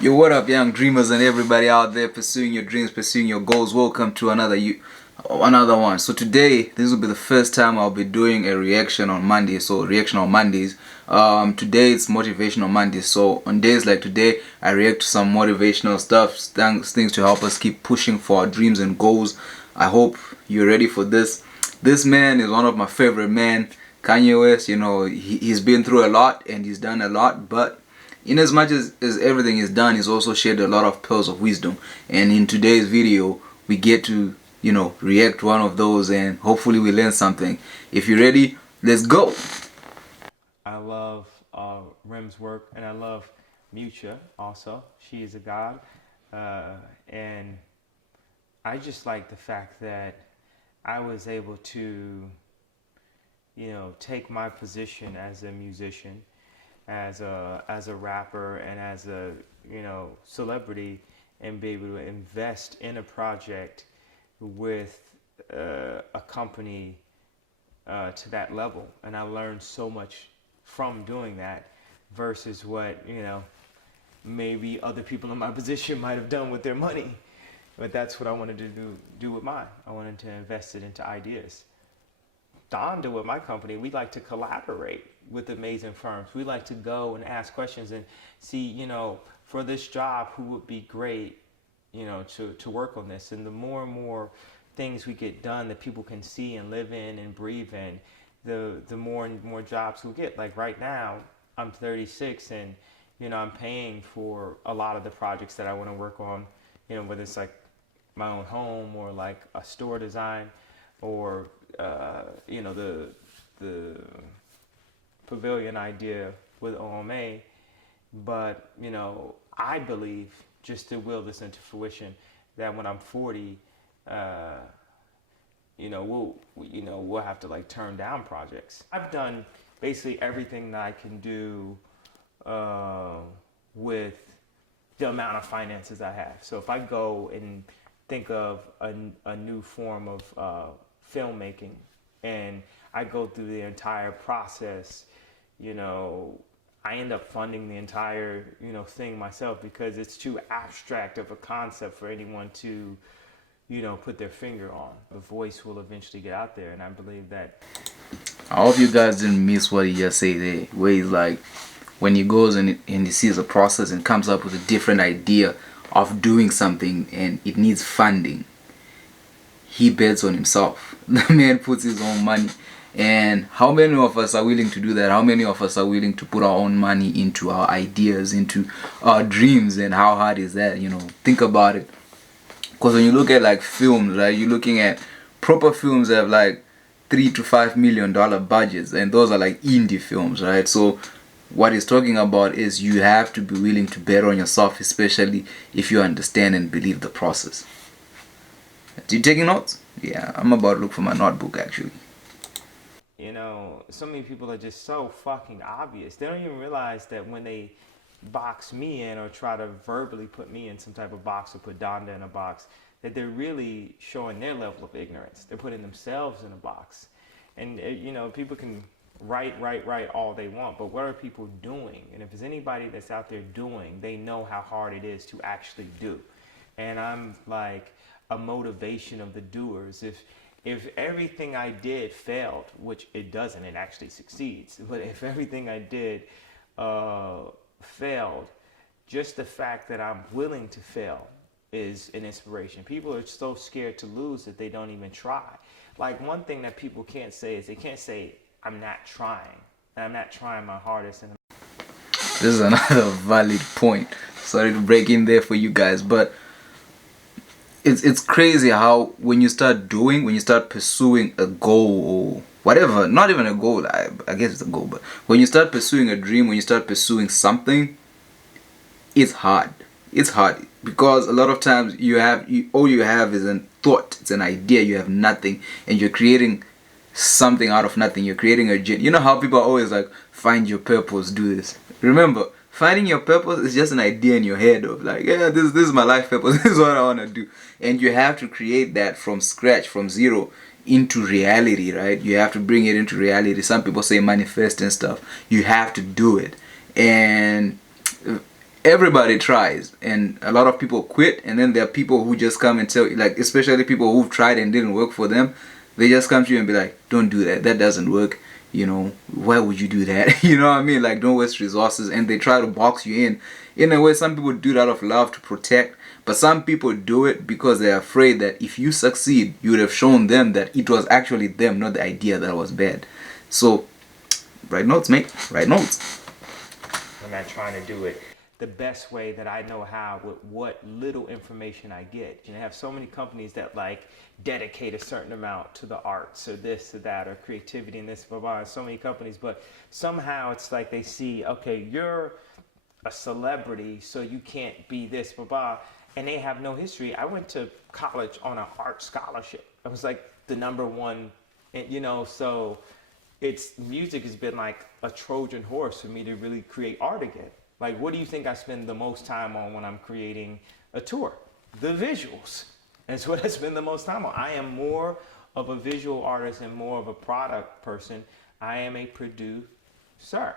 Yo, what up, young dreamers and everybody out there pursuing your dreams, pursuing your goals? Welcome to another one. So today, this will be the first time I'll be doing a reaction on Monday. So reaction on Mondays. Today it's motivational Mondays. So on days like today, I react to some motivational stuff, things to help us keep pushing for our dreams and goals. I hope you're ready for this. This man is one of my favorite men, Kanye West. You know, he's been through a lot and he's done a lot, but in as much as everything is done, he's also shared a lot of pearls of wisdom. And in today's video, we get to, react to one of those, and hopefully we learn something. If you're ready, let's go. I love Rem's work, and I love Mucha also. She is a god. And I just like the fact that I was able to, take my position as a musician, as a rapper, and as a celebrity, and be able to invest in a project with a company to that level. And I learned so much from doing that versus what maybe other people in my position might have done with their money. But that's what I wanted to do with mine. I wanted to invest it into ideas. Donda, with my company, we like to collaborate with amazing firms. We like to go and ask questions and see, for this job, who would be great, to work on this. And the more and more things we get done that people can see and live in and breathe in, the more and more jobs we'll get. Like right now, I'm 36 and, I'm paying for a lot of the projects that I want to work on, whether it's like my own home or like a store design or, the pavilion idea with OMA. But, I believe, just to will this into fruition, that when I'm 40, we'll have to like turn down projects. I've done basically everything that I can do with the amount of finances I have. So if I go and think of a new form of filmmaking, and I go through the entire process, I end up funding the entire, thing myself, because it's too abstract of a concept for anyone to, put their finger on. The voice will eventually get out there, and I believe that. I hope you guys didn't miss what he just said there, where he's like, when he goes and he sees a process and comes up with a different idea of doing something and it needs funding, he bets on himself. The man puts his own money. And how many of us are willing to do that? How many of us are willing to put our own money into our ideas, into our dreams? And how hard is that? Think about it. Because when you look at like films, right, you're looking at proper films that have like $3 to $5 million budgets, and those are like indie films, right? So what he's talking about is you have to be willing to bet on yourself, especially if you understand and believe the process. Are you taking notes? Yeah, I'm about to look for my notebook actually. So many people are just so fucking obvious. They don't even realize that when they box me in or try to verbally put me in some type of box or put Donda in a box, that they're really showing their level of ignorance. They're putting themselves in a box. And, people can write all they want, but what are people doing? And if there's anybody that's out there doing, they know how hard it is to actually do. And I'm like a motivation of the doers. If everything I did failed, which it doesn't, it actually succeeds. But if everything I did failed, just the fact that I'm willing to fail is an inspiration. People are so scared to lose that they don't even try. Like, one thing that people can't say is they can't say, I'm not trying. I'm not trying my hardest. And this is another valid point. Sorry to break in there for you guys, but it's crazy how when you start pursuing a goal or whatever, not even a goal, I guess it's a goal, but when you start pursuing a dream, when you start pursuing something, it's hard. It's hard because a lot of times all you have is a thought, it's an idea, you have nothing, and you're creating something out of nothing. You're creating how people are always like, find your purpose, do this. Remember, finding your purpose is just an idea in your head of like, yeah, this is my life purpose, this is what I want to do. And you have to create that from scratch, from zero, into reality, right? You have to bring it into reality. Some people say manifest and stuff. You have to do it. And everybody tries, and a lot of people quit, and then there are people who just come and tell you, like, especially people who've tried and didn't work for them, they just come to you and be like, don't do that, that doesn't work, why would you do that? You know what I mean? Like, don't waste resources. And they try to box you in a way. Some people do that out of love to protect, but some people do it because they're afraid that if you succeed, you would have shown them that it was actually them, not the idea, that was bad. So write notes, mate, write notes. I'm not trying to do it the best way that I know how with what little information I get. You know, I have so many companies that like dedicate a certain amount to the arts or this or that or creativity and this, blah, blah, so many companies, but somehow it's like they see, okay, you're a celebrity, so you can't be this, blah, blah, and they have no history. I went to college on an art scholarship. I was like the number one, so it's music has been like a Trojan horse for me to really create art again. Like, what do you think I spend the most time on when I'm creating a tour? The visuals. That's what I spend the most time on. I am more of a visual artist and more of a product person. I am a producer.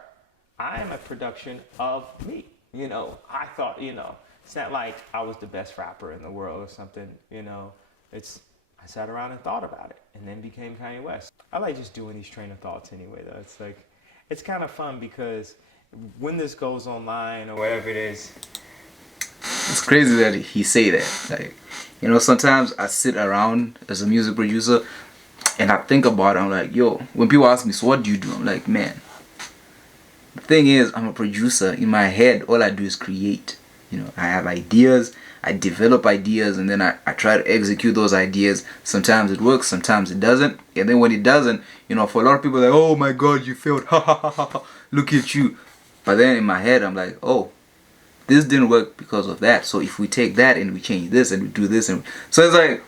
I am a production of me. I thought, it's not like I was the best rapper in the world or something, I sat around and thought about it and then became Kanye West. I like just doing these train of thoughts anyway, though. It's like, it's kind of fun because when this goes online or whatever it is, it's crazy that he say that. Like, sometimes I sit around as a music producer and I think about it. I'm like, yo, when people ask me, so what do you do? I'm like, man, the thing is, I'm a producer. In my head, all I do is create. I have ideas, I develop ideas, and then I try to execute those ideas. Sometimes it works, sometimes it doesn't. And then when it doesn't, for a lot of people, like, oh my god, you failed. Ha ha ha ha ha. Look at you. But then in my head, I'm like, oh, this didn't work because of that. So if we take that and we change this and we do this, and so it's like,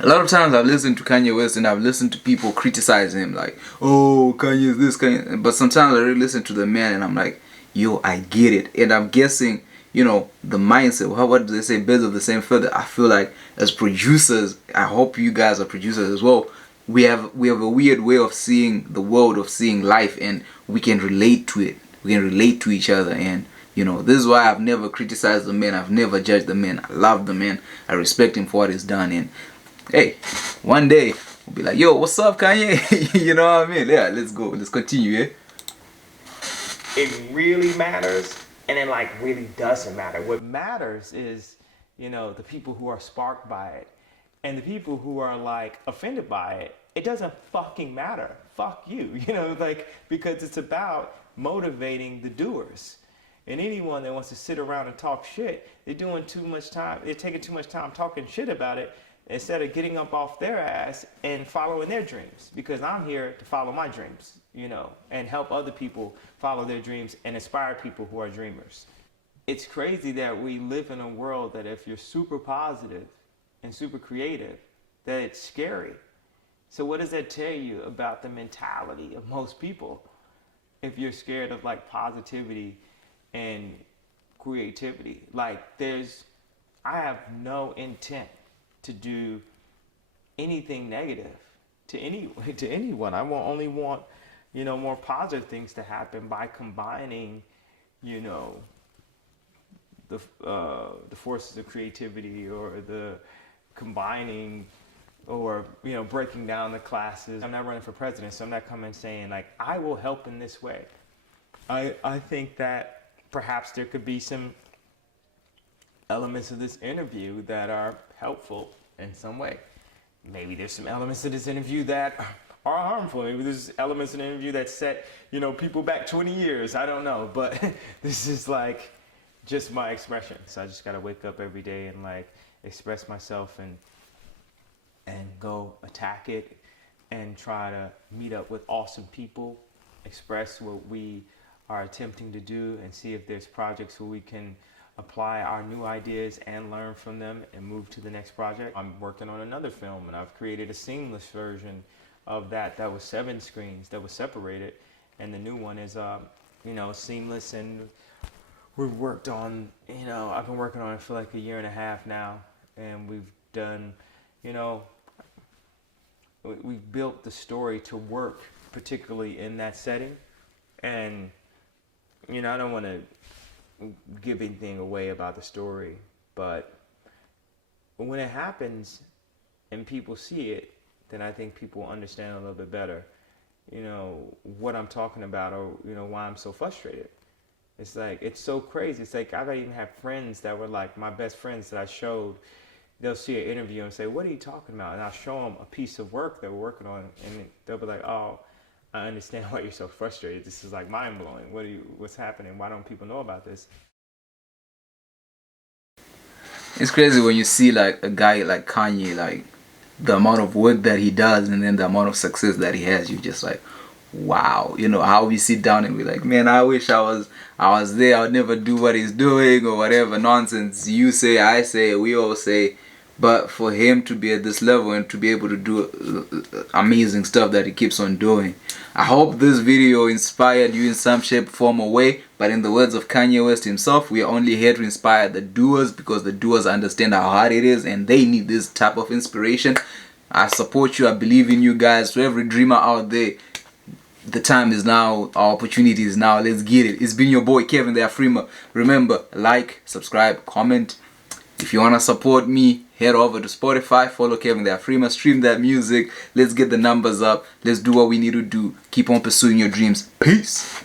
a lot of times I've listened to Kanye West and I've listened to people criticize him, like, oh, Kanye is this, Kanye. But sometimes I really listen to the man and I'm like, yo, I get it. And I'm guessing, the mindset, what do they say, birds of the same feather. I feel like as producers, I hope you guys are producers as well, we have a weird way of seeing the world, of seeing life, and we can relate to it. We can relate to each other. And this is why I've never criticized the man. I've never judged the man. I love the man. I respect him for what he's done. And hey, one day we'll be like, yo, what's up, Kanye? You know what I mean? Yeah, let's go. Let's continue, yeah? It really matters, and it like really doesn't matter. What matters is, the people who are sparked by it. And the people who are like offended by it, it doesn't fucking matter. Fuck you, because it's about motivating the doers. And anyone that wants to sit around and talk shit, they're taking too much time talking shit about it instead of getting up off their ass and following their dreams. Because I'm here to follow my dreams, and help other people follow their dreams and inspire people who are dreamers. It's crazy that we live in a world that if you're super positive and super creative, that it's scary. So what does that tell you about the mentality of most people? If you're scared of like positivity and creativity, like I have no intent to do anything negative to anyone. I only want, more positive things to happen by combining, the forces of creativity or the combining or breaking down the classes. I'm not running for president, so I'm not coming saying like I will help in this way. I think that perhaps there could be some elements of this interview that are helpful in some way. Maybe there's some elements of this interview that are harmful. Maybe there's elements in the interview that set people back 20 years. I don't know, but this is like just my expression. So I just gotta wake up every day and like express myself and go attack it and try to meet up with awesome people, express what we are attempting to do, and see if there's projects where we can apply our new ideas and learn from them and move to the next project. I'm working on another film and I've created a seamless version of that was 7 screens that was separated, and the new one is seamless, and we've worked on, I've been working on it for like a year and a half now, and we've done, we built the story to work, particularly in that setting. And I don't want to give anything away about the story, but when it happens and people see it, then I think people understand a little bit better, what I'm talking about, or why I'm so frustrated. It's like, it's so crazy. It's like I've even had friends that were like my best friends that I showed. They'll see an interview and say, "What are you talking about?" And I'll show them a piece of work that we're working on, and they'll be like, "Oh, I understand why you're so frustrated. This is like mind blowing. What's happening? Why don't people know about this?" It's crazy when you see like a guy like Kanye, like the amount of work that he does and then the amount of success that he has. You just like, wow. How we sit down and be like, man, I wish I was there. I would never do what he's doing or whatever nonsense you say, I say, we all say. But for him to be at this level and to be able to do amazing stuff that he keeps on doing, I hope this video inspired you in some shape, form, or way. But in the words of Kanye West himself, we are only here to inspire the doers, because the doers understand how hard it is and they need this type of inspiration. I support you. I believe in you guys. To every dreamer out there, the time is now. Our opportunity is now. Let's get it. It's been your boy Kevin the Afrima. Remember, like, subscribe, comment. If you want to support me, head over to Spotify, follow Kevin the Afrima, stream that music. Let's get the numbers up. Let's do what we need to do. Keep on pursuing your dreams. Peace.